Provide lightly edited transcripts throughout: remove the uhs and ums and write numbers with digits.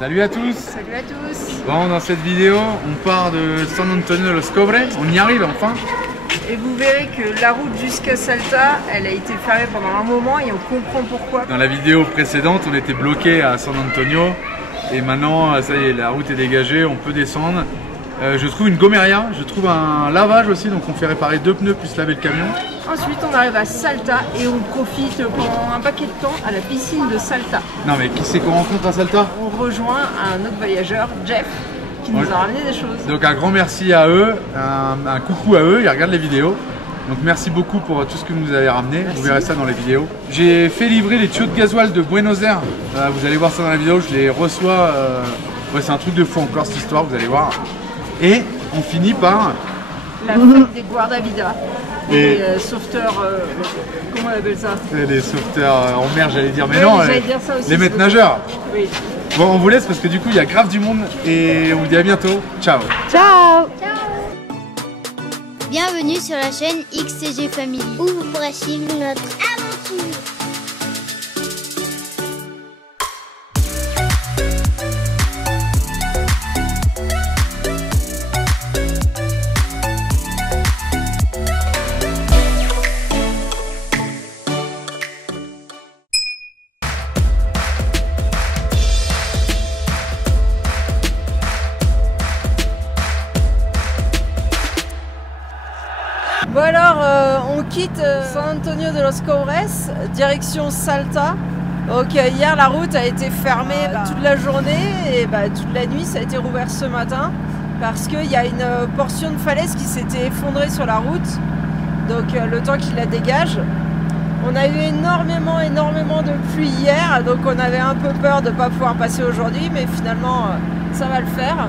Salut à tous. Salut à tous. Bon, dans cette vidéo, on part de San Antonio de los Cobres. On y arrive enfin. Et vous verrez que la route jusqu'à Salta, elle a été fermée pendant un moment et on comprend pourquoi. Dans la vidéo précédente, on était bloqué à San Antonio. Et maintenant, ça y est, la route est dégagée, on peut descendre. Je trouve une gomeria, je trouve un lavage aussi, donc on fait réparer 2 pneus plus laver le camion. Ensuite, on arrive à Salta et on profite pendant un paquet de temps à la piscine de Salta. Non mais qui c'est qu'on rencontre à Salta? On rejoint un autre voyageur, Jeff, qui nous a ramené des choses. Donc un grand merci à eux, un coucou à eux, ils regardent les vidéos. Donc merci beaucoup pour tout ce que vous nous avez ramené, merci. Vous verrez ça dans les vidéos. J'ai fait livrer les tuyaux de gasoil de Buenos Aires, vous allez voir ça dans la vidéo, je les reçois, ouais, c'est un truc de fou encore cette histoire, vous allez voir. Et on finit par la fête des Guardavida, les sauveteurs, comment on appelle ça? Les sauveteurs en mer, j'allais dire, mais non, dire ça aussi, les maîtres nageurs. Oui. Bon, on vous laisse parce que du coup il y a grave du monde et on vous dit à bientôt. Ciao. Ciao. Bienvenue sur la chaîne XCG Family où vous pourrez suivre notre aventure. Bon alors, on quitte San Antonio de los Cobres, direction Salta. Donc hier la route a été fermée toute la journée et toute la nuit ça a été rouvert ce matin parce qu'il y a une portion de falaise qui s'était effondrée sur la route. Donc le temps qu'il la dégage. On a eu énormément de pluie hier, donc on avait un peu peur de ne pas pouvoir passer aujourd'hui, mais finalement ça va le faire.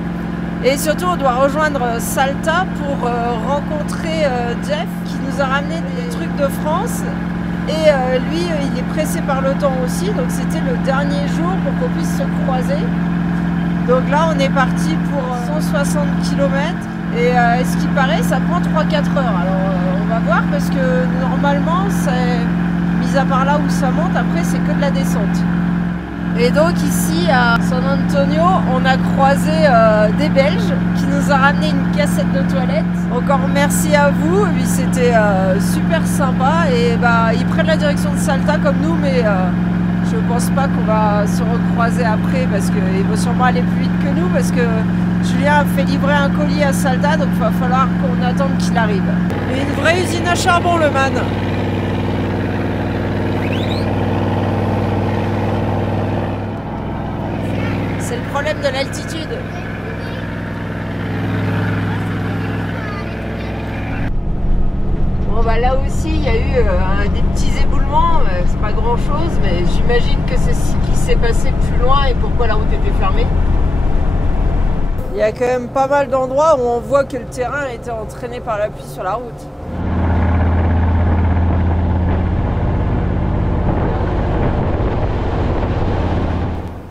Et surtout, on doit rejoindre Salta pour rencontrer Jeff qui nous a ramené des trucs de France. Et lui, il est pressé par le temps aussi, donc c'était le dernier jour pour qu'on puisse se croiser. Donc là, on est parti pour 160 km. Et ce qui paraît, ça prend 3-4 heures. Alors on va voir parce que normalement, mis à part là où ça monte, après c'est que de la descente. Et donc ici à San Antonio, on a croisé des Belges qui nous a ramené une cassette de toilette. Encore merci à vous, et puis c'était super sympa. Et ils prennent la direction de Salta comme nous, mais je pense pas qu'on va se recroiser après parce qu'il va sûrement aller plus vite que nous parce que Julien a fait livrer un colis à Salta, donc il va falloir qu'on attende qu'il arrive. Et une vraie usine à charbon, le man. C'est le problème de l'altitude. Bon là aussi il y a eu des petits éboulements, c'est pas grand chose, mais j'imagine que c'est ce qui s'est passé plus loin et pourquoi la route était fermée. Il y a quand même pas mal d'endroits où on voit que le terrain a été entraîné par la pluie sur la route.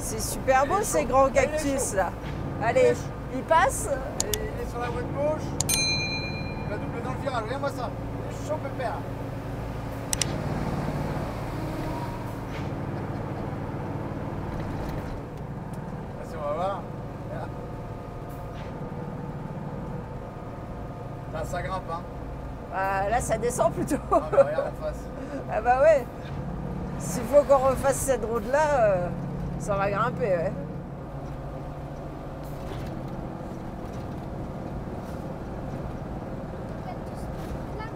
Super beau ces grands cactus là. Allez, il passe. Il est sur la voie de gauche. Il va doubler dans le virage. Regarde-moi ça. Il est chaud pépère. Attention, on va voir. Là, ça grimpe, hein. Là, ça descend plutôt. Ah, mais regarde en face. Ah bah ouais. S'il faut qu'on refasse cette route là. Ça va grimper, ouais.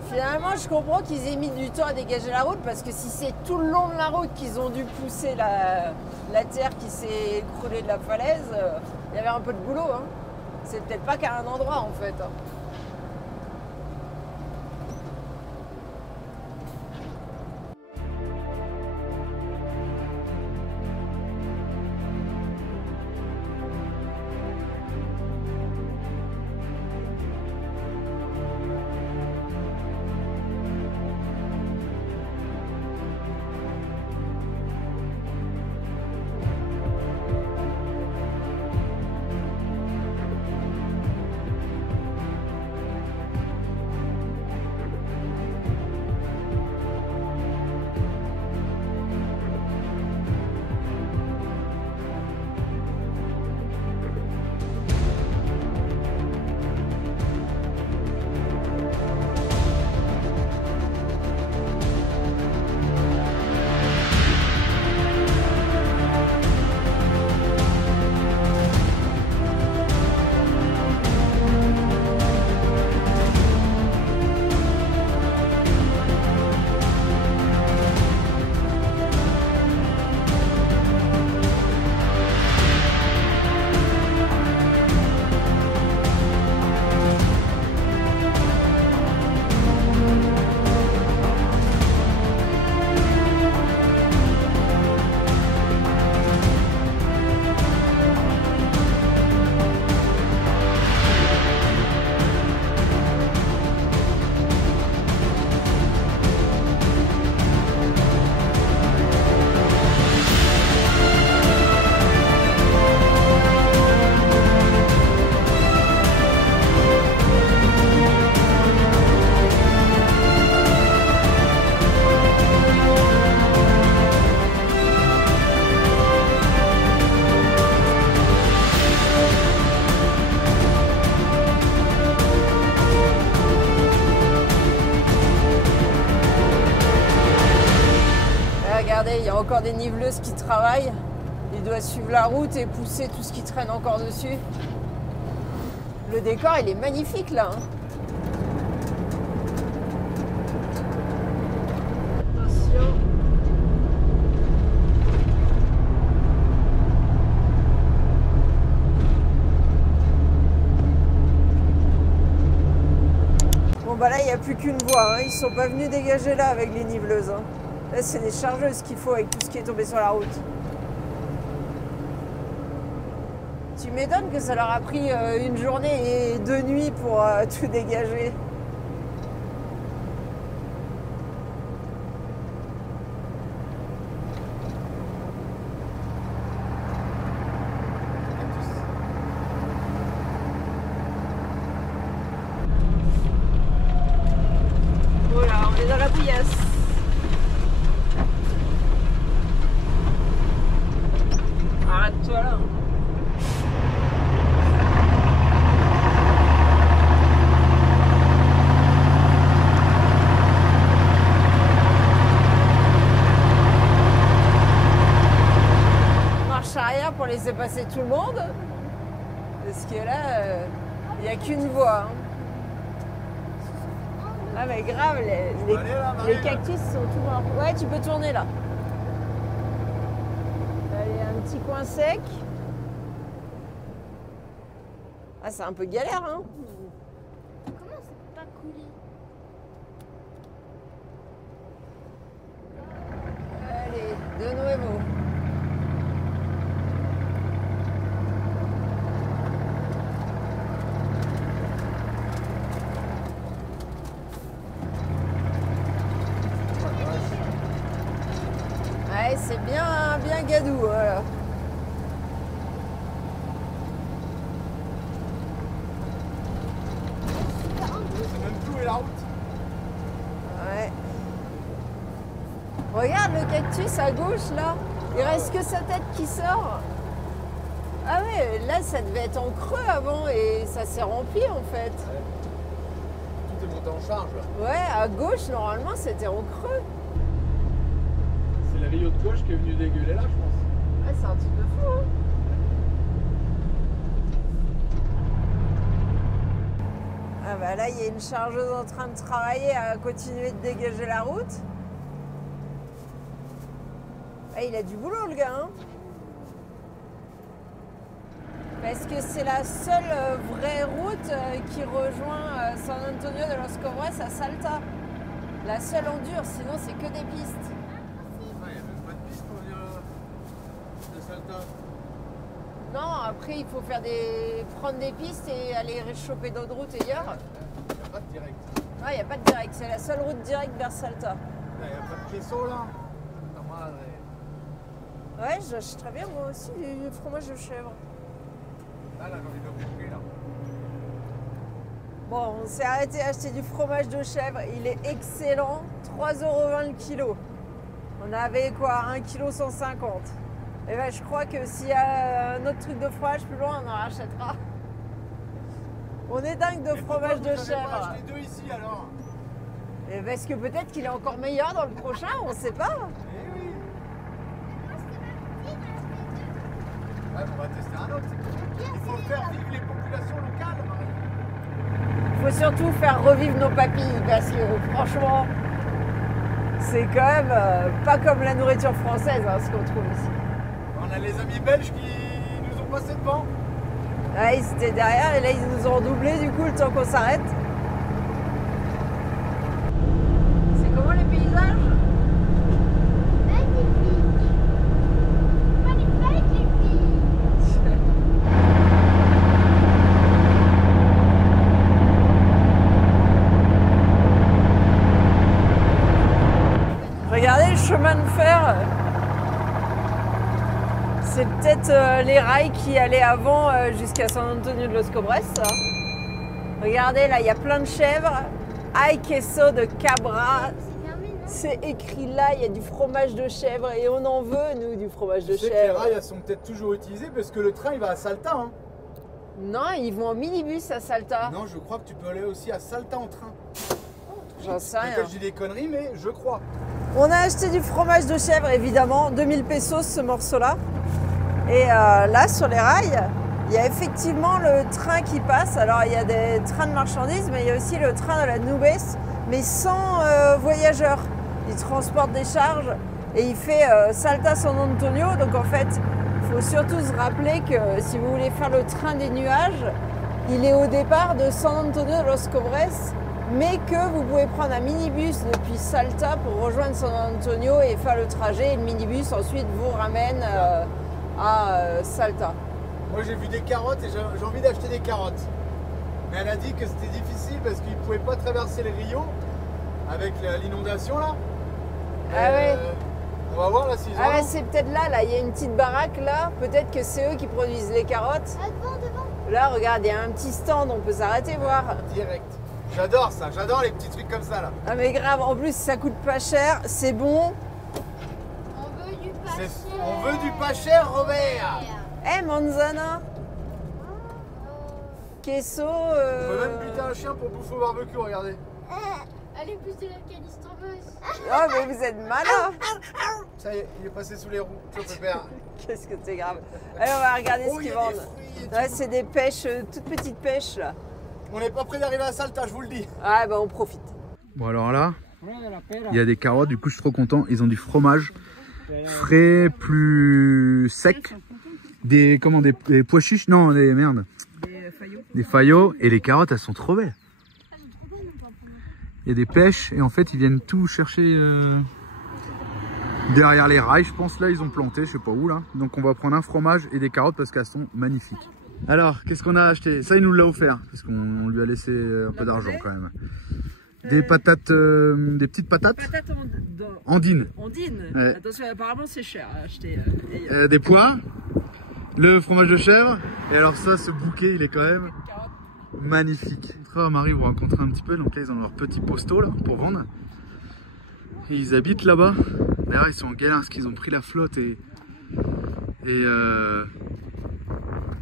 Finalement, je comprends qu'ils aient mis du temps à dégager la route parce que si c'est tout le long de la route qu'ils ont dû pousser la terre qui s'est écroulée de la falaise, il y avait un peu de boulot, hein. C'est peut-être pas qu'à un endroit en fait. encore des niveleuses qui travaillent. Il doit suivre la route et pousser tout ce qui traîne encore dessus. Le décor, il est magnifique là. Hein. Attention. Bon bah là, il n'y a plus qu'une voie. Hein. Ils sont pas venus dégager là avec les niveleuses. Hein. Là, c'est des chargeuses qu'il faut avec tout ce qui est tombé sur la route. Tu m'étonnes que ça leur a pris une journée et 2 nuits pour tout dégager. Voilà, on est dans la bouillasse. Arrête-toi là. Arrière pour laisser passer tout le monde. Parce que là, il n'y a qu'une voie. Hein. Ah mais grave, les cactus sont tout morts. Ouais, tu peux tourner là. Allez, un petit coin sec. Ah, c'est un peu galère, hein. Comment ça peut pas couler? Allez, de nouveau. Ouais, c'est bien gadou, voilà. C'est même plus où est la route. Ouais. Regarde le cactus à gauche, là. Il reste que sa tête qui sort. Ah ouais, là, ça devait être en creux avant et ça s'est rempli, en fait. Tout est monté en charge. Ouais, à gauche, normalement, c'était en creux. C'est le Rio de gauche qui est venu dégueuler là, je pense. Ah, c'est un truc de fou, hein. Ah bah là, il y a une chargeuse en train de travailler à continuer de dégager la route. Ah, il a du boulot, le gars, hein. Parce que c'est la seule vraie route qui rejoint San Antonio de los Cobres à Salta. La seule en dur, sinon c'est que des pistes. Il n'y a même pas de piste pour venir de Salta. Non, après il faut prendre des pistes et aller choper d'autres routes ailleurs. Il n'y a pas de direct. Non, il n'y a pas de direct, c'est la seule route directe vers Salta. Il n'y a pas de queso là. Ouais, j'achèterais bien moi aussi du fromage de chèvre. Là, j'ai envie de couper là. Bon, on s'est arrêté à acheter du fromage de chèvre, il est excellent, 3,20 € le kilo. On avait quoi, 1,150 kg. Et ben je crois que s'il y a un autre truc de fromage plus loin, on en rachètera. On est dingue de fromage de chèvre. Pas acheter 2 ici alors. Et parce que peut-être qu'il est encore meilleur dans le prochain, on sait pas. Eh oui. Ouais, on va tester un autre. Il faut faire vivre les populations locales, Marie. Il faut surtout faire revivre nos papilles parce que franchement, c'est quand même pas comme la nourriture française, hein, ce qu'on trouve ici. On a les amis belges qui nous ont passé devant. Ouais, ils étaient derrière et là ils nous ont doublé du coup le temps qu'on s'arrête. C'est comment les paysages? Regardez le chemin de fer. C'est peut-être les rails qui allaient avant jusqu'à San Antonio de los Cobres. Ça. Regardez, là, il y a plein de chèvres. Ay queso de cabra. C'est écrit là, il y a du fromage de chèvre et on en veut, nous, du fromage de Tu sais que chèvre. les rails elles sont peut-être toujours utilisés parce que le train il va à Salta. Hein. Non, ils vont en minibus à Salta. Non, je crois que tu peux aller aussi à Salta en train. J'en sais rien. Peut-être que je dis des conneries, mais je crois. On a acheté du fromage de chèvre, évidemment, 2000 pesos ce morceau-là. Et là, sur les rails, il y a effectivement le train qui passe. Alors, il y a des trains de marchandises, mais il y a aussi le train de la Nubes, mais sans voyageurs. Il transporte des charges et il fait Salta-San Antonio. Donc, en fait, il faut surtout se rappeler que si vous voulez faire le train des nuages, il est au départ de San Antonio de los Cobres, mais que vous pouvez prendre un minibus depuis Salta pour rejoindre San Antonio et faire le trajet. Et le minibus ensuite vous ramène à Salta. Moi j'ai vu des carottes et j'ai envie d'acheter des carottes. Mais elle a dit que c'était difficile parce qu'ils ne pouvaient pas traverser le Rio avec l'inondation là. Ah ouais. On va voir là s'ils Ah ouais, c'est peut-être là, il y a une petite baraque là. Peut-être que c'est eux qui produisent les carottes. Ah, devant. Là, regarde, il y a un petit stand, on peut s'arrêter voir. Direct. J'adore ça, j'adore les petits trucs comme ça là. Ah mais grave, en plus ça coûte pas cher, c'est bon. On veut du pas cher. On veut du pas cher, Robert. Eh manzana, queso. On peut même buter un chien pour bouffer au barbecue, regardez. Allez, plus de l'Afghanistan boss. Oh mais vous êtes malin. Ça y est, il est passé sous les roues. Tu peux faire. Qu'est-ce que c'est grave. Allez, on va regarder ce Oh, il y qu'ils a des vendent. fruits et tout. Là, c'est des pêches, toutes petites pêches là. On n'est pas près d'arriver à Salta, je vous le dis. Ah bah on profite. Bon alors là, il y a des carottes, du coup je suis trop content. Ils ont du fromage frais, plus sec. Des pois chiches, non, des merdes. Des faillots. Et les carottes, elles sont trop belles. Il y a des pêches et en fait ils viennent tout chercher derrière les rails, je pense. Là ils ont planté, je sais pas où là. Donc on va prendre un fromage et des carottes parce qu'elles sont magnifiques. Alors, qu'est-ce qu'on a acheté? Ça il nous l'a offert parce qu'on lui a laissé un peu d'argent quand même. Des patates, des petites patates. Patates andines. Andines. Ouais. Attention, apparemment c'est cher à acheter. Des pois, le fromage de chèvre. Et alors ça, ce bouquet, il est quand même magnifique. Marie vous rencontrer un petit peu. Donc là, ils ont leur petit posto là, pour vendre. Et ils habitent là-bas. D'ailleurs, ils sont en galère parce qu'ils ont pris la flotte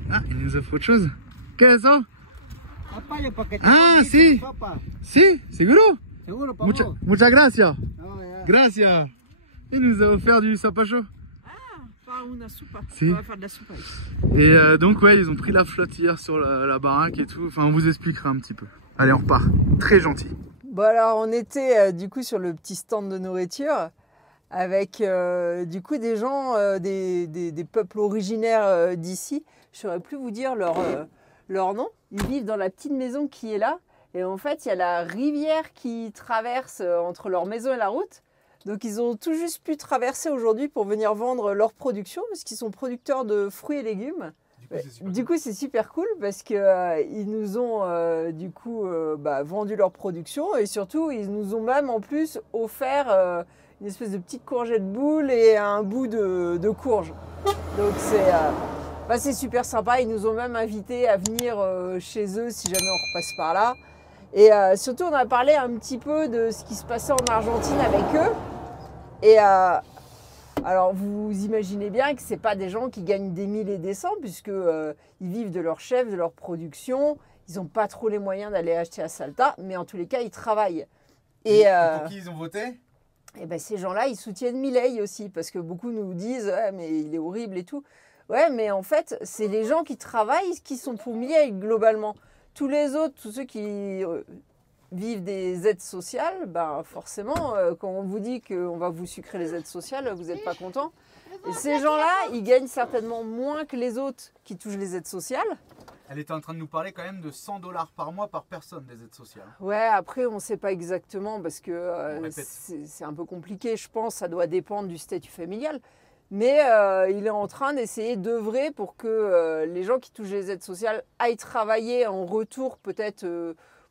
Ah, il nous offre autre chose. Qu'est-ce que c'est? Ah, si. Si, seguro. Muchas gracias. Gracias. Il nous a offert du zapacho. Une soupe. Si. On va faire de la soupe. Et donc ouais, ils ont pris la flotte hier sur la baraque et tout. Enfin, on vous expliquera un petit peu. Allez, on repart. Très gentil. Bon alors, on était du coup sur le petit stand de nourriture avec du coup des gens, des peuples originaires d'ici. Je ne saurais plus vous dire leur nom. Ils vivent dans la petite maison qui est là. Et en fait, il y a la rivière qui traverse entre leur maison et la route. Donc ils ont tout juste pu traverser aujourd'hui pour venir vendre leur production parce qu'ils sont producteurs de fruits et légumes. Du coup, c'est super cool parce qu'ils nous ont vendu leur production et surtout, ils nous ont même en plus offert une espèce de petite courgette boule et un bout de courge. Donc c'est super sympa. Ils nous ont même invités à venir chez eux si jamais on repasse par là. Et surtout, on a parlé un petit peu de ce qui se passait en Argentine avec eux. Et alors, vous imaginez bien que ce n'est pas des gens qui gagnent des 1000 et des cents, puisqu'ils vivent de leur chef, de leur production. Ils n'ont pas trop les moyens d'aller acheter à Salta, mais en tous les cas, ils travaillent. Et pour qui ils ont voté? Et ben, ces gens-là, ils soutiennent Milei aussi, parce que beaucoup nous disent « mais il est horrible et tout ». Ouais, mais en fait, c'est les gens qui travaillent qui sont pour Milei, globalement. Tous les autres, tous ceux qui vivent des aides sociales, ben forcément, quand on vous dit qu'on va vous sucrer les aides sociales, vous n'êtes pas content. Et ces gens-là, ils gagnent certainement moins que les autres qui touchent les aides sociales. Elle était en train de nous parler quand même de 100 $ par mois par personne des aides sociales. Ouais, après, on ne sait pas exactement parce que c'est un peu compliqué. Je pense que ça doit dépendre du statut familial. Mais il est en train d'essayer d'œuvrer pour que les gens qui touchent les aides sociales aillent travailler en retour peut-être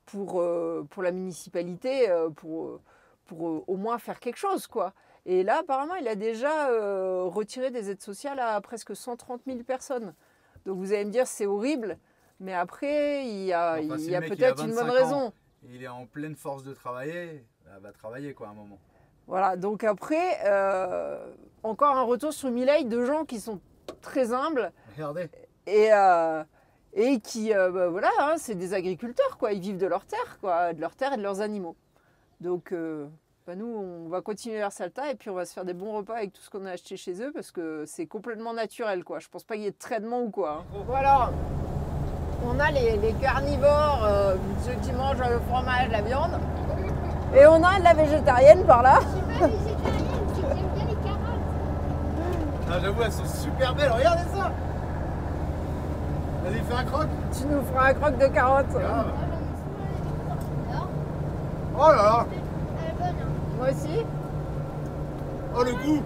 pour la municipalité, pour au moins faire quelque chose, quoi. Et là, apparemment, il a déjà retiré des aides sociales à presque 130 000 personnes. Donc vous allez me dire, c'est horrible, mais après, il y a peut-être une bonne raison. Il est en pleine force de travailler, elle va travailler quoi à un moment. Voilà, donc après, encore un retour sur Milei de gens qui sont très humbles. Regardez. Et qui, voilà, hein, c'est des agriculteurs, quoi. Ils vivent de leur terre, quoi, de leur terre et de leurs animaux. Donc Bah nous, on va continuer vers Salta et puis on va se faire des bons repas avec tout ce qu'on a acheté chez eux parce que c'est complètement naturel, quoi. Je pense pas qu'il y ait de traitement ou quoi. Voilà, on a les carnivores, ceux qui mangent le fromage, la viande, et on a de la végétarienne par là. Je suis pas végétarienne, c'est que j'aime bien les carottes. Ah, j'avoue, elles sont super belles, regardez ça. Vas-y, fais un croc. Tu nous feras un croque de carottes. Grave. Non, Oh là là. elle est bonne. Hein. Moi aussi. Oh le goût.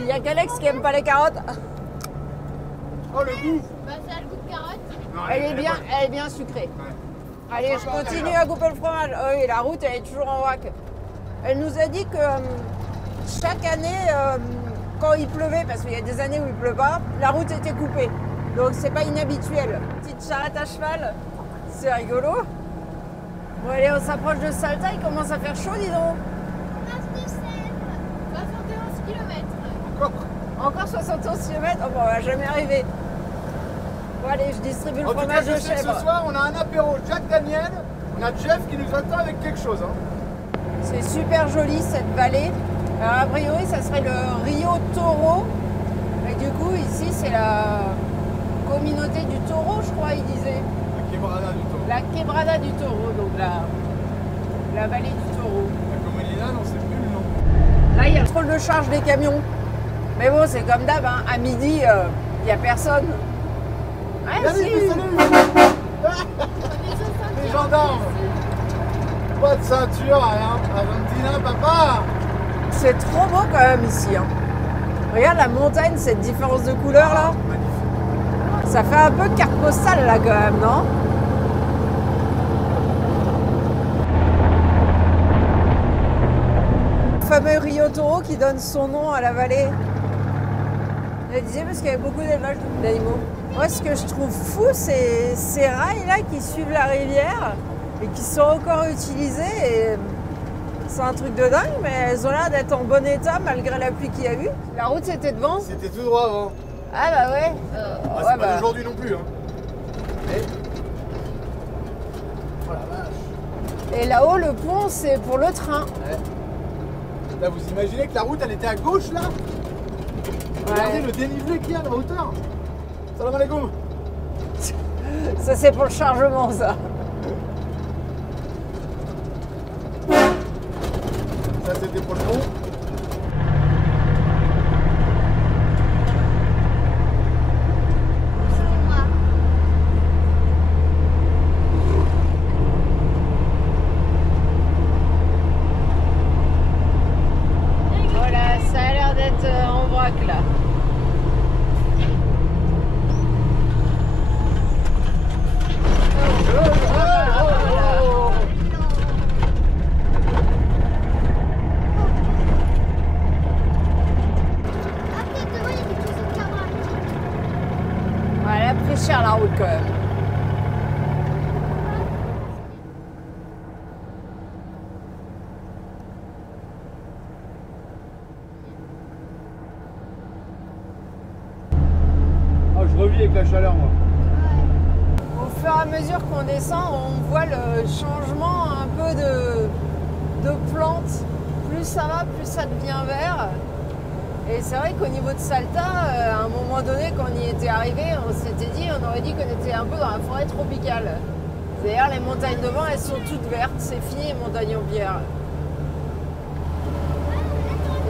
Il y a qu'Alex qui aime pas les carottes. Oh le goût. Bah, ça a le goût de carotte. Non, Elle est bien, bonne. elle est bien sucrée. Ouais. Allez, je continue à couper le fromage. Oh oui, la route, elle est toujours en vrac. Elle nous a dit que chaque année, quand il pleuvait, parce qu'il y a des années où il pleut pas, la route était coupée. Donc c'est pas inhabituel. Petite charrette à cheval, c'est rigolo. Bon allez, on s'approche de Salta, il commence à faire chaud, dis donc. Race de sèvres. 71 km. Encore 71 km, oh, bon, on va jamais arriver. Bon allez, je distribue le En tout cas, fromage je de sais que chèvre. ce soir, on a un apéro Jack Daniel. On a Jeff qui nous attend avec quelque chose. Hein. C'est super joli cette vallée. Alors, a priori, ça serait le Rio Toro. Et du coup, ici, c'est la communauté du taureau, je crois, il disait. La quebrada du taureau. La Quebrada du Taureau, donc la vallée du taureau. La comunidad, on sait plus le nom. Là, il y a le contrôle de charge des camions. Mais bon, c'est comme d'hab, hein. À midi, il n'y a personne. Ah, Salut, si. salut. Les gendarmes. Pas de ceinture, rien. Argentina, papa. C'est trop beau quand même ici. Hein. Regarde la montagne, cette différence de couleur là. Magnifique. Ça fait un peu carte postale là quand même, non? Le fameux Rio Toro qui donne son nom à la vallée. Elle disait parce qu'il y avait beaucoup d'élevage d'animaux. Moi, ce que je trouve fou, c'est ces rails là qui suivent la rivière et qui sont encore utilisés. Et c'est un truc de dingue, mais elles ont l'air d'être en bon état malgré la pluie qu'il y a eu. La route c'était devant. C'était tout droit avant. Ah bah ouais. Ah, Ouais, c'est bah. pas d'aujourd'hui non plus. Hein. Mais... Oh la vache. Et là-haut, le pont, c'est pour le train. Ouais. Là, vous imaginez que la route, elle était à gauche, là. Regardez le dénivelé qu'il y a, la hauteur. Salam alaikum. Ça, c'est pour le chargement, ça. Ça, c'était pour le pont. Voilà, ça a l'air d'être en vrac, là. Après, devant, il y a quelque chose de cabrage. Ouais, elle a pris cher, la route, quand même. Ah, je revis avec la chaleur, moi. Au fur et à mesure qu'on descend, on voit le changement un peu de plantes. Plus ça va, plus ça devient vert. Et c'est vrai qu'au niveau de Salta, à un moment donné, quand on y était arrivé, on s'était dit, on aurait dit qu'on était un peu dans la forêt tropicale. D'ailleurs, les montagnes devant, elles sont toutes vertes. C'est fini, les montagnes en pierre.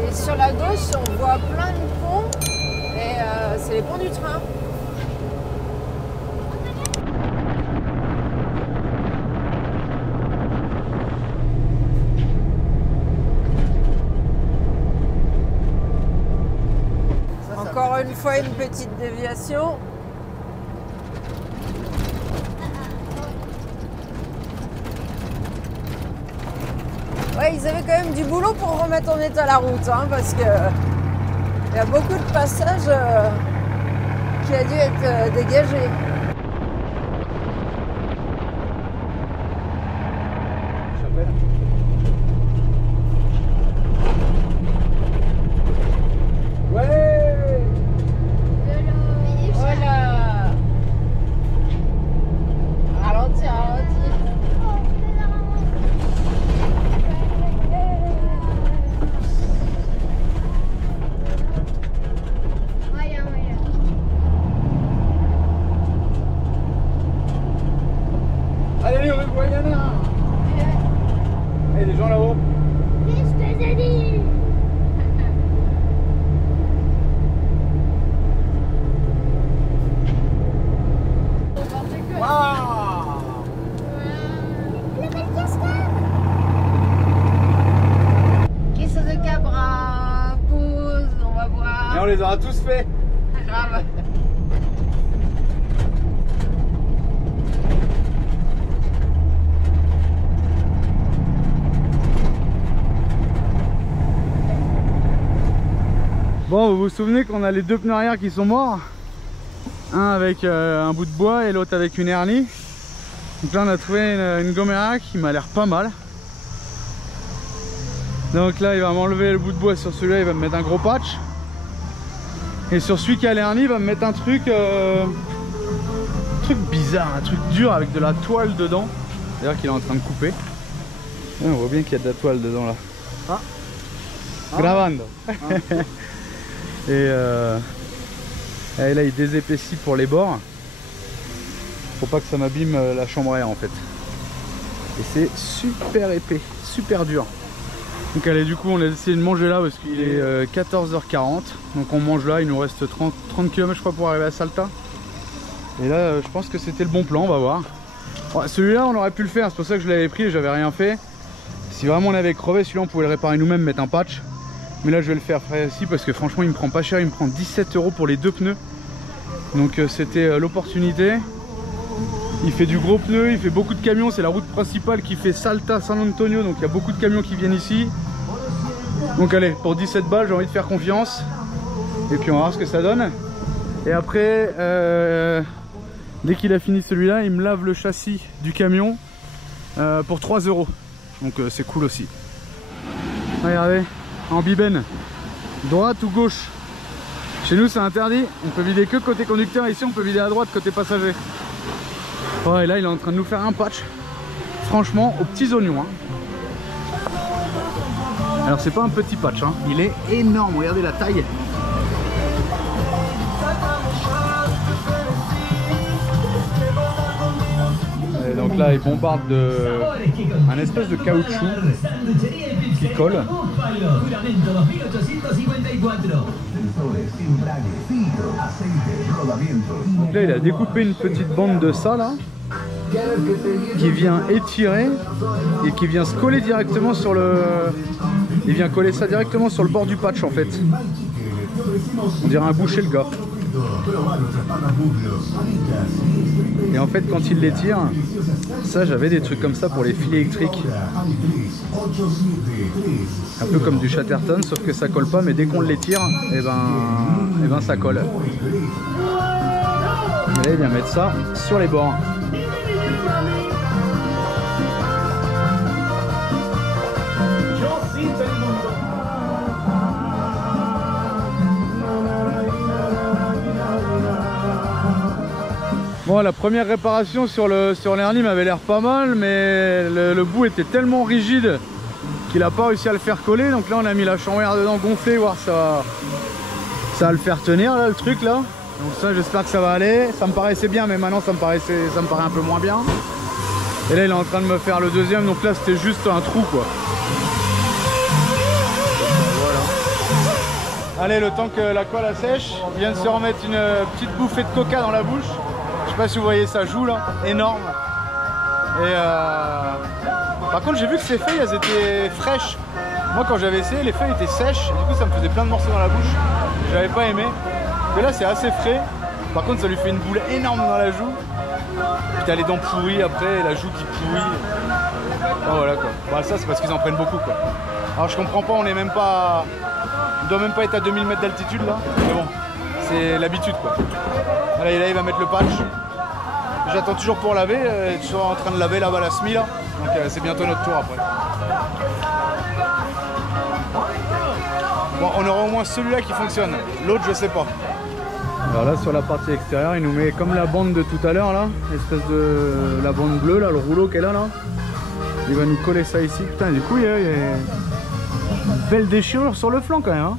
Et sur la gauche, on voit plein de ponts. Et c'est les ponts du train. Encore une fois, une petite déviation. Ouais, ils avaient quand même du boulot pour remettre en état la route, hein, parce que il y a beaucoup de passages qui a dû être dégagés. Chapelle. Ouais. Voilà. Ralentis, ralentis. fait. Grave. Bon, vous vous souvenez qu'on a les deux pneus arrière qui sont morts, un avec un bout de bois et l'autre avec une hernie. Donc là on a trouvé une Gomera qui m'a l'air pas mal. Donc là il va m'enlever le bout de bois sur celui-là, il va me mettre un gros patch. Et sur celui qui a l'hernie il va me mettre un truc bizarre, un truc dur avec de la toile dedans. D'ailleurs qu'il est en train de couper. Et on voit bien qu'il y a de la toile dedans là. Ah. Gravando. Ah. Et là il désépaissit pour les bords. Faut pas que ça m'abîme la chambre à air en fait. Et c'est super épais, super dur. Donc allez, du coup on a essayé de manger là parce qu'il est 14h40. Donc on mange là, il nous reste 30 km je crois pour arriver à Salta. Et là je pense que c'était le bon plan, on va voir. Bon, celui-là on aurait pu le faire, c'est pour ça que je l'avais pris et j'avais rien fait. Si vraiment on avait crevé, celui-là on pouvait le réparer nous-mêmes, mettre un patch. Mais là je vais le faire ici parce que franchement il me prend pas cher, il me prend 17 € pour les deux pneus. Donc c'était l'opportunité. Il fait du gros pneu, il fait beaucoup de camions, c'est la route principale qui fait Salta San Antonio, donc il y a beaucoup de camions qui viennent ici. Donc allez, pour 17 balles j'ai envie de faire confiance. Et puis on va voir ce que ça donne. Et après, dès qu'il a fini celui-là, il me lave le châssis du camion pour 3 €. Donc c'est cool aussi. Regardez, en bibène, droite ou gauche. Chez nous c'est interdit, on peut vider que côté conducteur, ici on peut vider à droite côté passager. Ouais, et là il est en train de nous faire un patch, franchement aux petits oignons hein. Alors c'est pas un petit patch hein. Il est énorme, regardez la taille. Et donc là il bombarde un espèce de caoutchouc qui colle. Donc là il a découpé une petite bande de ça là qui vient étirer et qui vient se coller directement sur le... Il vient coller ça directement sur le bord du patch en fait. On dirait un boucher le gars. Et en fait quand il l'étire, ça j'avais des trucs comme ça pour les fils électriques. Un peu comme du Chatterton sauf que ça colle pas, mais dès qu'on l'étire, et ben ça colle. Et là il vient mettre ça sur les bords. Bon, la première réparation sur l'hernie m'avait l'air pas mal, mais le bout était tellement rigide qu'il a pas réussi à le faire coller. Donc là on a mis la chambre à air dedans gonflée, voir ça va le faire tenir là le truc là. Donc ça j'espère que ça va aller. Ça me paraissait bien mais maintenant ça me paraît un peu moins bien. Et là il est en train de me faire le deuxième, donc là c'était juste un trou quoi. Voilà. Allez, le temps que la colle sèche, il vient de se remettre une petite bouffée de coca dans la bouche. Je sais pas si vous voyez, ça joue là, énorme. Et par contre j'ai vu que ces feuilles elles étaient fraîches. Moi quand j'avais essayé les feuilles étaient sèches, et du coup ça me faisait plein de morceaux dans la bouche. J'avais pas aimé. Mais là c'est assez frais. Par contre ça lui fait une boule énorme dans la joue. Puis t'as les dents pourries après, la joue qui pourrit. Oh, voilà quoi. Bah, ça c'est parce qu'ils en prennent beaucoup quoi. Alors je comprends pas, on doit même pas être à 2000 mètres d'altitude là. Mais bon, c'est l'habitude quoi. Voilà, et là il va mettre le patch. J'attends toujours pour laver, toujours en train de laver là-bas la SMI là. Donc c'est bientôt notre tour après. Bon, on aura au moins celui-là qui fonctionne, l'autre je sais pas. Alors là sur la partie extérieure il nous met comme la bande de tout à l'heure là, l'espèce de la bande bleue là, le rouleau qu'elle a là. Il va nous coller ça ici. Putain, du coup il y a une belle déchirure sur le flanc quand même hein.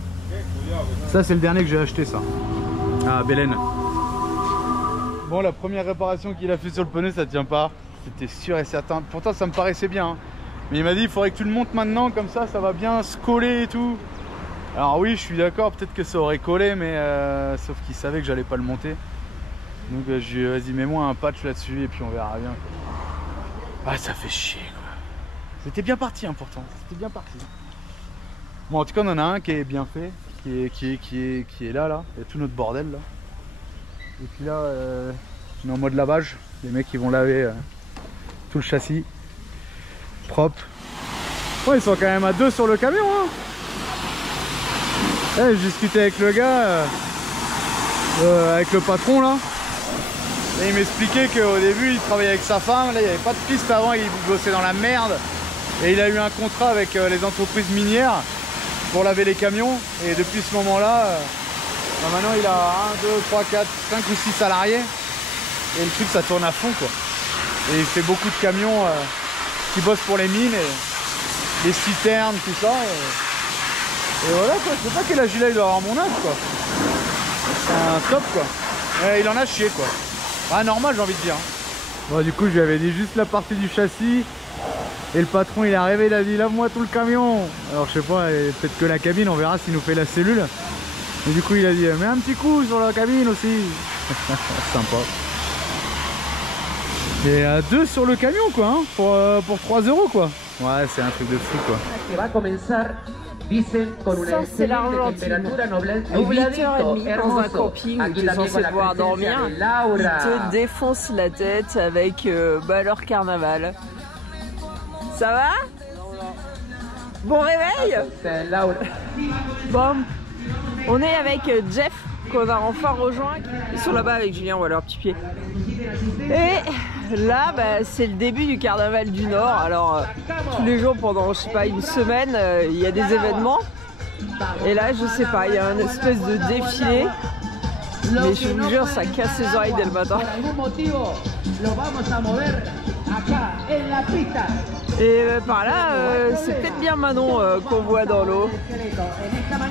Ça c'est le dernier que j'ai acheté ça. Ah, Belen. Bon, la première réparation qu'il a fait sur le pneu ça tient pas. C'était sûr et certain. Pourtant ça me paraissait bien hein. Mais il m'a dit il faudrait que tu le montes maintenant, comme ça va bien se coller et tout. Alors oui je suis d'accord, peut-être que ça aurait collé, mais sauf qu'il savait que j'allais pas le monter. Donc je lui ai dit vas-y mets-moi un patch là-dessus et puis on verra bien quoi. Ah ça fait chier quoi. C'était bien parti hein, pourtant, c'était bien parti. Bon en tout cas on en a un qui est bien fait. qui est là. Il y a tout notre bordel là. Et puis là, on est en mode lavage. Les mecs ils vont laver tout le châssis. Propre. Oh, ils sont quand même à 2 sur le camion hein. Je discutais avec le gars, avec le patron là. Et il m'expliquait qu'au début il travaillait avec sa femme, là il n'y avait pas de piste avant, il bossait dans la merde. Et il a eu un contrat avec les entreprises minières pour laver les camions. Et depuis ce moment-là, maintenant il a 1, 2, 3, 4, 5 ou 6 salariés. Et le truc ça tourne à fond quoi. Et il fait beaucoup de camions qui bossent pour les mines, et les citernes, tout ça. Et voilà quoi, je sais pas quel âge il a, il doit avoir mon âge quoi. C'est un top quoi. Et il en a chié quoi. Ah normal j'ai envie de dire. Bon du coup je lui avais dit juste la partie du châssis. Et le patron il est arrivé, il a dit lave-moi tout le camion. Alors je sais pas, peut-être que la cabine on verra s'il nous fait la cellule. Et du coup il a dit mets un petit coup sur la cabine aussi. Sympa. Et à 2 sur le camion quoi hein, pour 3 € quoi. Ouais c'est un truc de fou quoi. Ça c'est l'Argentine. À 8h30 dans un camping où tu es censé pouvoir dormir, ils te défoncent la tête avec leur carnaval. Ça va? Bon réveil? Bon, on est avec Jeff qu'on a enfin rejoint. Ils sont là-bas avec Julien, on va leur petit pied. Et là, c'est le début du carnaval du Nord. Alors, tous les jours pendant, je sais pas, une semaine, il y a des événements. Et là, je sais pas, il y a une espèce de défilé. Mais je vous jure, ça casse les oreilles dès le matin. Et par là, c'est peut-être bien Manon qu'on voit dans l'eau.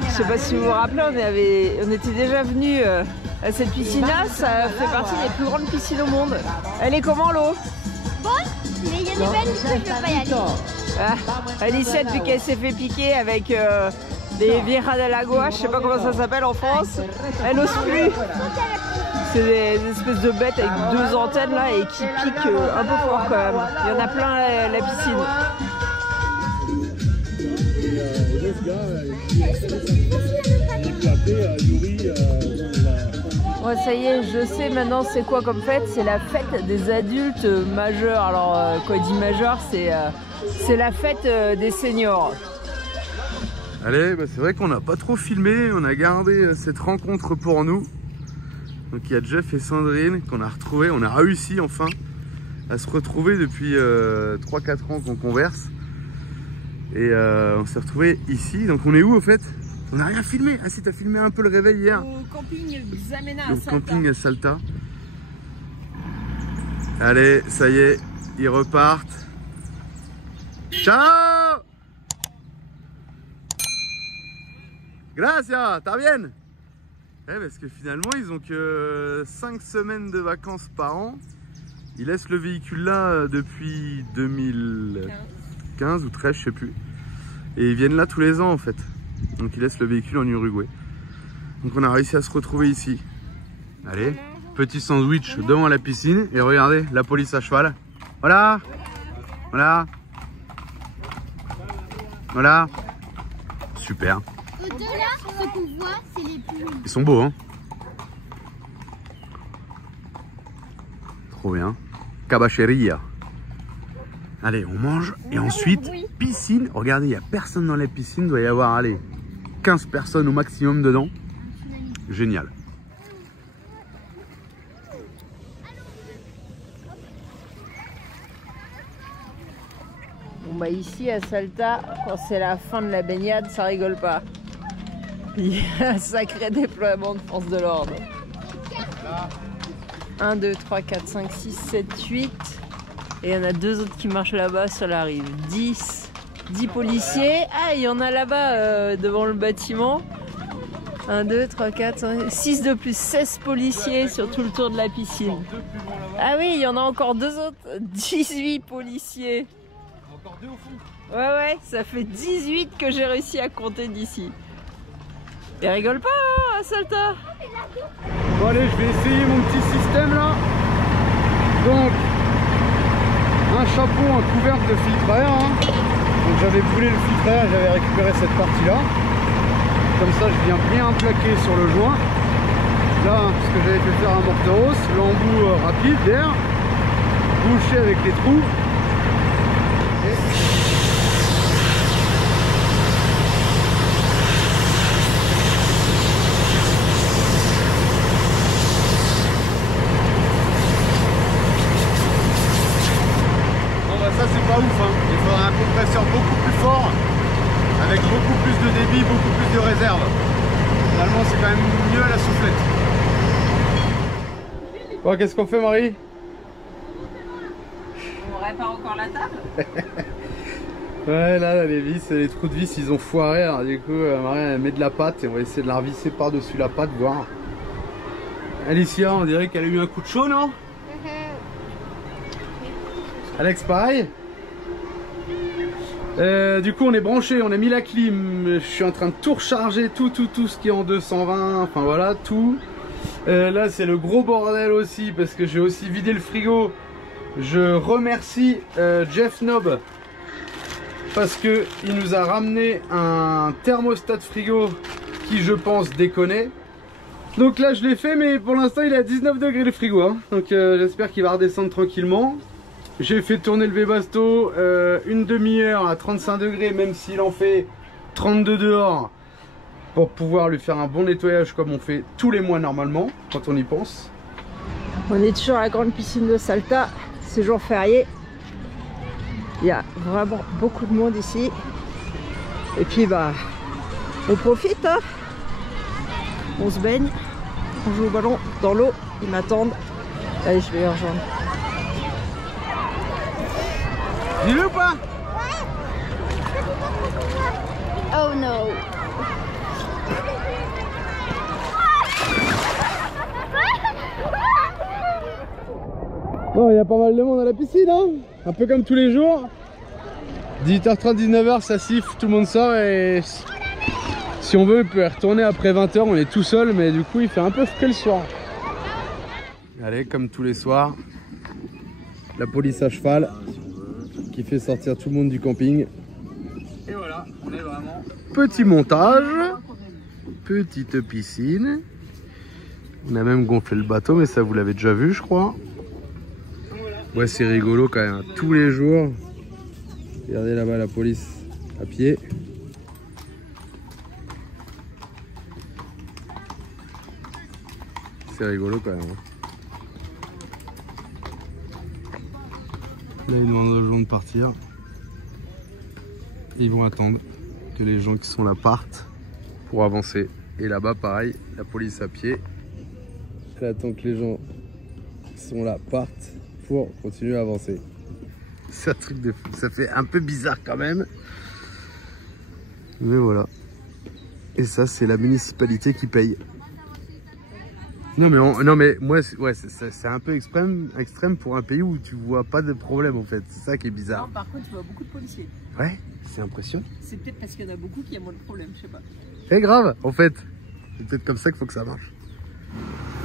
Je sais pas si vous vous rappelez, on était déjà venu à cette piscine-là. Ça fait partie des plus grandes piscines au monde. Elle est comment l'eau? Bonne, mais il y a des belles, du coup je veux pas y aller. Ah, Alicia, depuis qu'elle s'est fait piquer avec des Vieja del Agua, je sais pas comment ça s'appelle en France, elle n'ose plus. C'est des espèces de bêtes avec 2 antennes là et qui piquent un peu fort quand même. Il y en a plein la piscine. Ouais, ça y est, je sais maintenant c'est quoi comme fête. C'est la fête des adultes majeurs. Alors quand il dit majeur, c'est la fête des seniors. Allez, c'est vrai qu'on n'a pas trop filmé, on a gardé cette rencontre pour nous. Donc il y a Jeff et Sandrine qu'on a retrouvés, on a réussi enfin à se retrouver depuis 3-4 ans qu'on converse. Et on s'est retrouvés ici, donc on est où au fait? On n'a rien filmé. Ah si, t'as filmé un peu le réveil hier. Au camping Xamena à Salta. Au camping à Salta. Allez, ça y est, ils repartent. Ciao! Gracias, ¿está bien? Parce que finalement, ils ont que 5 semaines de vacances par an. Ils laissent le véhicule là depuis 2015 ou 13, je sais plus. Et ils viennent là tous les ans en fait. Donc ils laissent le véhicule en Uruguay. Donc on a réussi à se retrouver ici. Allez, petit sandwich devant la piscine. Et regardez, la police à cheval. Voilà. Voilà. Voilà. Super. Au-delà, ce qu'on voit, c'est les plumes. Ils sont beaux, hein? Trop bien. Cabacheria. Allez, on mange. Et ensuite, piscine. Regardez, il n'y a personne dans la piscine. Il doit y avoir, allez, 15 personnes au maximum dedans. Génial. Bon ici à Salta, quand c'est la fin de la baignade, ça rigole pas. Il y a un sacré déploiement de force de l'ordre. 1, 2, 3, 4, 5, 6, 7, 8. Et il y en a 2 autres qui marchent là-bas sur la rive. 10 policiers. Ah, il y en a là-bas devant le bâtiment. 1, 2, 3, 4, 5, 6 de plus. 16 policiers sur tout le tour de la piscine. Ah oui, il y en a encore 2 autres. 18 policiers. Encore 2 au fond. Ouais, ça fait 18 que j'ai réussi à compter d'ici. Et rigole pas hein, à Salta. Bon allez, je vais essayer mon petit système là. Donc, un chapeau, un couvercle de filtre à air. Hein. Donc j'avais brûlé le filtre à air, j'avais récupéré cette partie là. Comme ça je viens bien plaquer sur le joint. Là, ce que j'avais fait faire un morteros, l'embout rapide d'air, bouché avec les trous. Ça c'est pas ouf, hein. Il faudra un compresseur beaucoup plus fort, avec beaucoup plus de débit, beaucoup plus de réserve. Finalement c'est quand même mieux à la soufflette. Bon, qu'est-ce qu'on fait, Marie? On répare encore la table. Ouais, là les vis, les trous de vis ils ont foiré, alors du coup Marie elle met de la pâte et on va essayer de la revisser par dessus la pâte, voir. Alicia, on dirait qu'elle a eu un coup de chaud, non? Alex, pareil. Du coup on est branché, on a mis la clim, je suis en train de tout recharger, tout ce qui est en 220, enfin voilà, tout. Là c'est le gros bordel aussi parce que j'ai aussi vidé le frigo. Je remercie Jeff Nob parce que il nous a ramené un thermostat frigo qui je pense déconne. Donc là je l'ai fait, mais pour l'instant il est à 19 degrés le frigo, hein. Donc j'espère qu'il va redescendre tranquillement. J'ai fait tourner le Webasto une demi-heure à 35 degrés, même s'il en fait 32 dehors, pour pouvoir lui faire un bon nettoyage comme on fait tous les mois normalement, quand on y pense. On est toujours à la grande piscine de Salta, c'est jour férié. Il y a vraiment beaucoup de monde ici. Et puis bah, on profite, hein. On se baigne, on joue au ballon dans l'eau, ils m'attendent. Allez, je vais les rejoindre. Dis-le ou pas? Oh no. Bon, il y a pas mal de monde à la piscine, hein. Un peu comme tous les jours. 18h30, 19h, ça siffle, tout le monde sort et si on veut, on peut y retourner après 20h. On est tout seul, mais du coup, il fait un peu frais le soir. Allez, comme tous les soirs, la police à cheval qui fait sortir tout le monde du camping. Et voilà, on est vraiment... Petit montage, petite piscine. On a même gonflé le bateau, mais ça vous l'avez déjà vu, je crois. Ouais, c'est rigolo quand même, tous les jours. Regardez là-bas la police à pied. C'est rigolo quand même. Là, ils demandent aux gens de partir. Et ils vont attendre que les gens qui sont là partent pour avancer. Et là-bas, pareil, la police à pied. Elle attend que les gens qui sont là partent pour continuer à avancer. C'est un truc de fou. Ça fait un peu bizarre quand même. Mais voilà. Et ça, c'est la municipalité qui paye. Non mais moi ouais, c'est un peu extrême pour un pays où tu vois pas de problème en fait. C'est ça qui est bizarre. Non, par contre tu vois beaucoup de policiers. Ouais, c'est impressionnant. C'est peut-être parce qu'il y en a beaucoup qu'il y a moins de problèmes, je sais pas. C'est grave en fait. C'est peut-être comme ça qu'il faut que ça marche.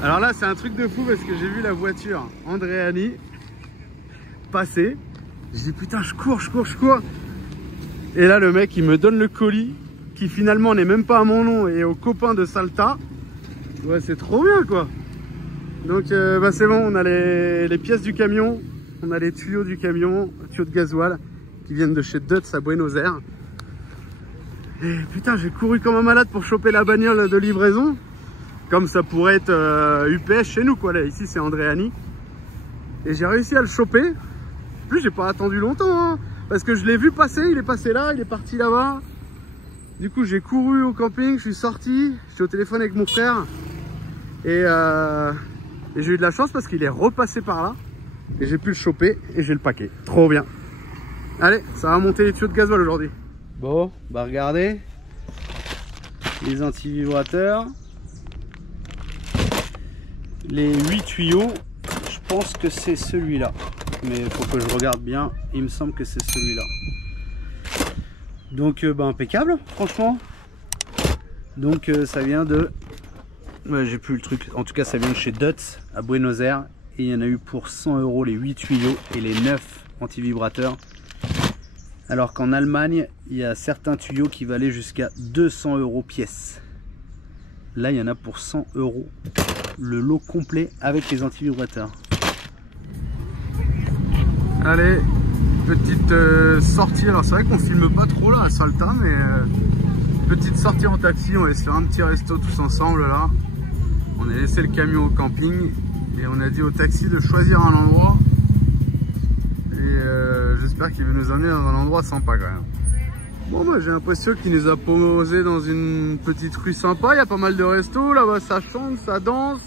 Alors là c'est un truc de fou parce que j'ai vu la voiture Andréani passer. Je dis putain je cours. Et là le mec il me donne le colis qui finalement n'est même pas à mon nom et au copain de Salta. Ouais, c'est trop bien quoi. Donc bah c'est bon, on a les pièces du camion, on a les tuyaux du camion, tuyaux de gasoil qui viennent de chez Dutz à Buenos Aires. Et putain, j'ai couru comme un malade pour choper la bagnole de livraison, comme ça pourrait être UPS chez nous quoi. Là, ici c'est Andréani. Et j'ai réussi à le choper. En plus j'ai pas attendu longtemps, hein, parce que je l'ai vu passer, il est passé là, il est parti là-bas. Du coup j'ai couru au camping, je suis sorti, j'étais au téléphone avec mon frère. Et j'ai eu de la chance parce qu'il est repassé par là. Et j'ai pu le choper et j'ai le paquet. Trop bien. Allez, ça va monter les tuyaux de gasoil aujourd'hui. Bon, bah regardez. Les anti-vibrateurs. Les 8 tuyaux. Je pense que c'est celui-là. Mais il faut que je regarde bien. Il me semble que c'est celui-là. Donc bah, impeccable, franchement. Donc ça vient de... Ouais, j'ai plus le truc. En tout cas, ça vient de chez Dutz à Buenos Aires. Et il y en a eu pour 100 € les 8 tuyaux et les 9 anti-vibrateurs. Alors qu'en Allemagne, il y a certains tuyaux qui valaient jusqu'à 200 € pièce. Là, il y en a pour 100 €. Le lot complet avec les anti-vibrateurs. Allez, petite sortie. Alors c'est vrai qu'on filme pas trop là à Salta, mais petite sortie en taxi. On va se faire un petit resto tous ensemble là. On a laissé le camion au camping et on a dit au taxi de choisir un endroit. Et j'espère qu'il va nous emmener dans un endroit sympa quand même. Bon bah j'ai l'impression qu'il nous a posé dans une petite rue sympa. Il y a pas mal de restos là-bas, ça chante, ça danse.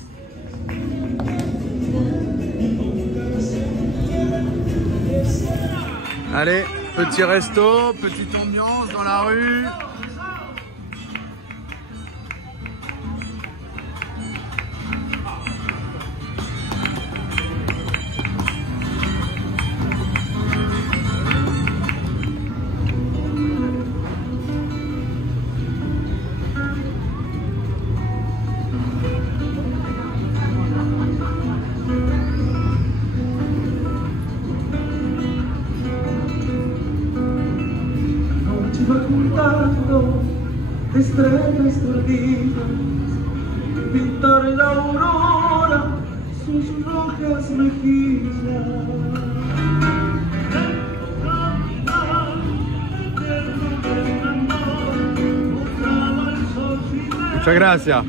Allez, petit resto, petite ambiance dans la rue. Estrellas perdidas, pintar la aurora, sus rojas mejillas. Muchas gracias.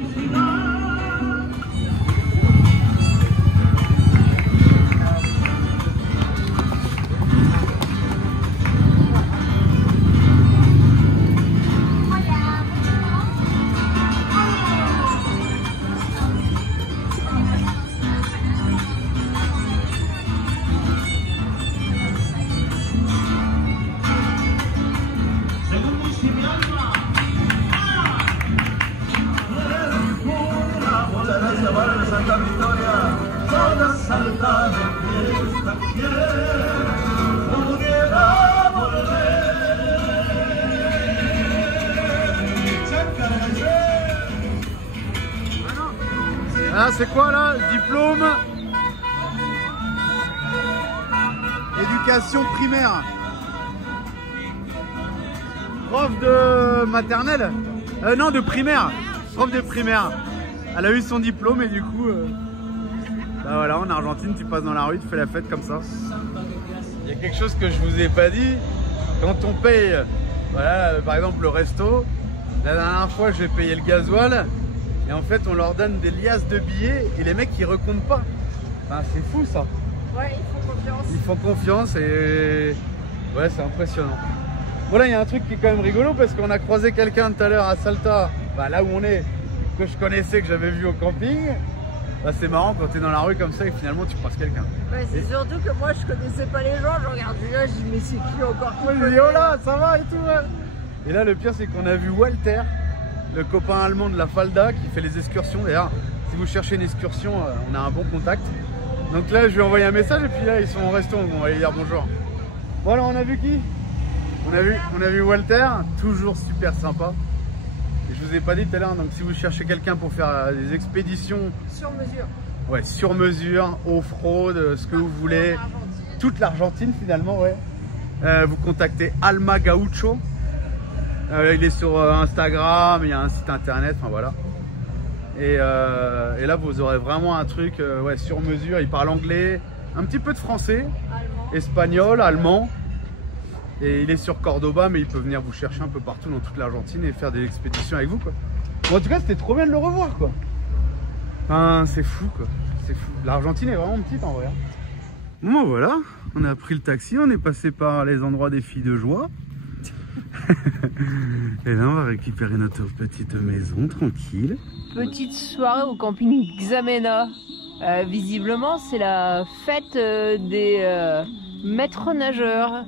Ah, c'est quoi là? Diplôme éducation primaire. Prof de maternelle? Non, de primaire. Prof de primaire. Elle a eu son diplôme et du coup, bah voilà, en Argentine, tu passes dans la rue, tu fais la fête comme ça. Il y a quelque chose que je vous ai pas dit. Quand on paye, voilà, par exemple le resto, la dernière fois j'ai payé le gasoil. Et en fait, on leur donne des liasses de billets et les mecs ils recomptent pas. Enfin, c'est fou ça. Ouais, ils font confiance. Ils font confiance et ouais, c'est impressionnant. Bon, là, il y a un truc qui est quand même rigolo parce qu'on a croisé quelqu'un tout à l'heure à Salta, bah, là où on est, que je connaissais, que j'avais vu au camping. Bah, c'est marrant quand tu es dans la rue comme ça et que finalement tu croises quelqu'un. Ouais, c'est surtout que moi je connaissais pas les gens, je regarde Julien, je dis mais c'est qui encore? Moi je dis oh là, ça va et tout. Ouais. Et là, le pire, c'est qu'on a vu Walter, le copain allemand de la Falda qui fait les excursions. D'ailleurs, si vous cherchez une excursion, on a un bon contact. Donc là, je lui ai envoyé un message et puis là, ils sont au resto, donc on va lui dire bonjour. Bon alors, on a vu qui? On a vu Walter, toujours super sympa. Et je vous ai pas dit tout à l'heure, donc si vous cherchez quelqu'un pour faire des expéditions Sur mesure. Ouais, sur mesure, off-road, ce que vous voulez, toute l'Argentine finalement, ouais. Vous contactez Alma Gaucho. Il est sur Instagram, il y a un site internet, enfin voilà. Et là, vous aurez vraiment un truc ouais, sur mesure. Il parle anglais, un petit peu de français, Allemand. espagnol, allemand. Et il est sur Cordoba, mais il peut venir vous chercher un peu partout dans toute l'Argentine et faire des expéditions avec vous, quoi. Bon, en tout cas, c'était trop bien de le revoir, quoi. Enfin, c'est fou, quoi. C'est fou. L'Argentine est vraiment petite en vrai. Bon, voilà, on a pris le taxi, on est passé par les endroits des filles de joie. Et là, on va récupérer notre petite maison tranquille. Petite soirée au camping Xamena. Visiblement, c'est la fête des maîtres nageurs.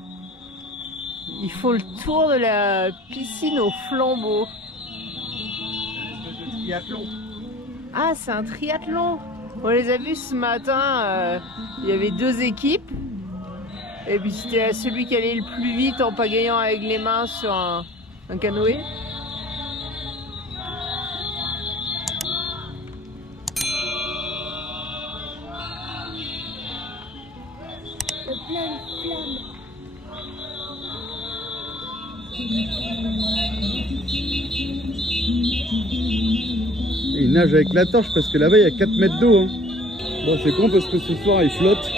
Ils font le tour de la piscine au flambeau. Triathlon. Ah, c'est un triathlon. On les a vus ce matin. Il y avait 2 équipes. Et puis c'était celui qui allait le plus vite en pagayant avec les mains sur un canoë. Le plein de flammes. Et il nage avec la torche parce que là-bas il y a 4 mètres d'eau. Hein. Bon, c'est con parce que ce soir il flotte.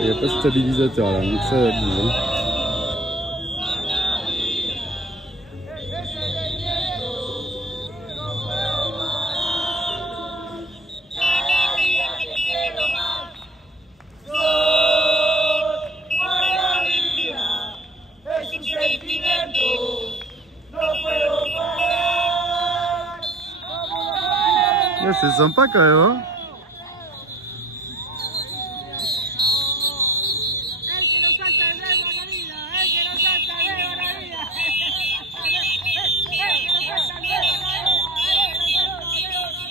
Il n'y a pas de stabilisateur là, donc ça abuse. Hein. Ouais, c'est sympa quand même, hein.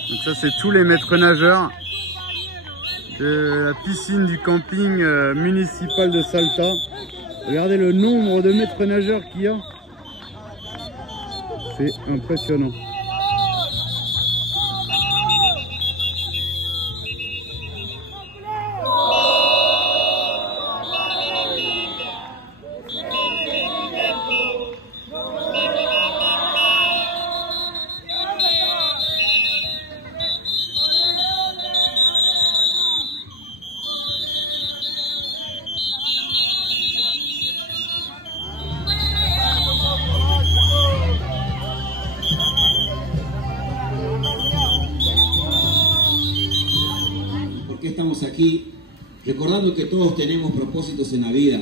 Donc ça c'est tous les maîtres nageurs de la piscine du camping municipal de Salta. Regardez le nombre de maîtres nageurs qu'il y a. C'est impressionnant. Estamos aquí recordando que todos tenemos propósitos en la vida,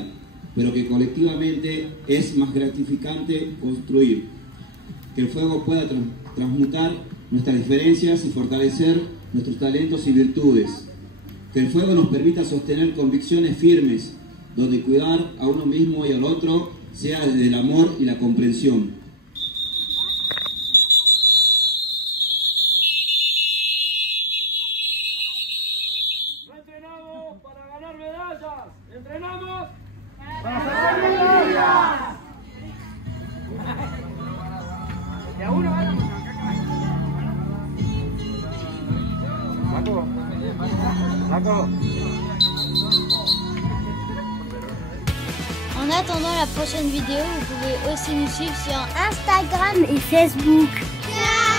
pero que colectivamente es más gratificante construir, que el fuego pueda transmutar nuestras diferencias y fortalecer nuestros talentos y virtudes, que el fuego nos permita sostener convicciones firmes, donde cuidar a uno mismo y al otro sea desde el amor y la comprensión. Entrenamos para ganar medallas, entrenamos para sacar medallas. De a uno ganamos. Marco. En attendant la prochaine vidéo, vous pouvez aussi nous suivre sur Instagram et Facebook. Ciao!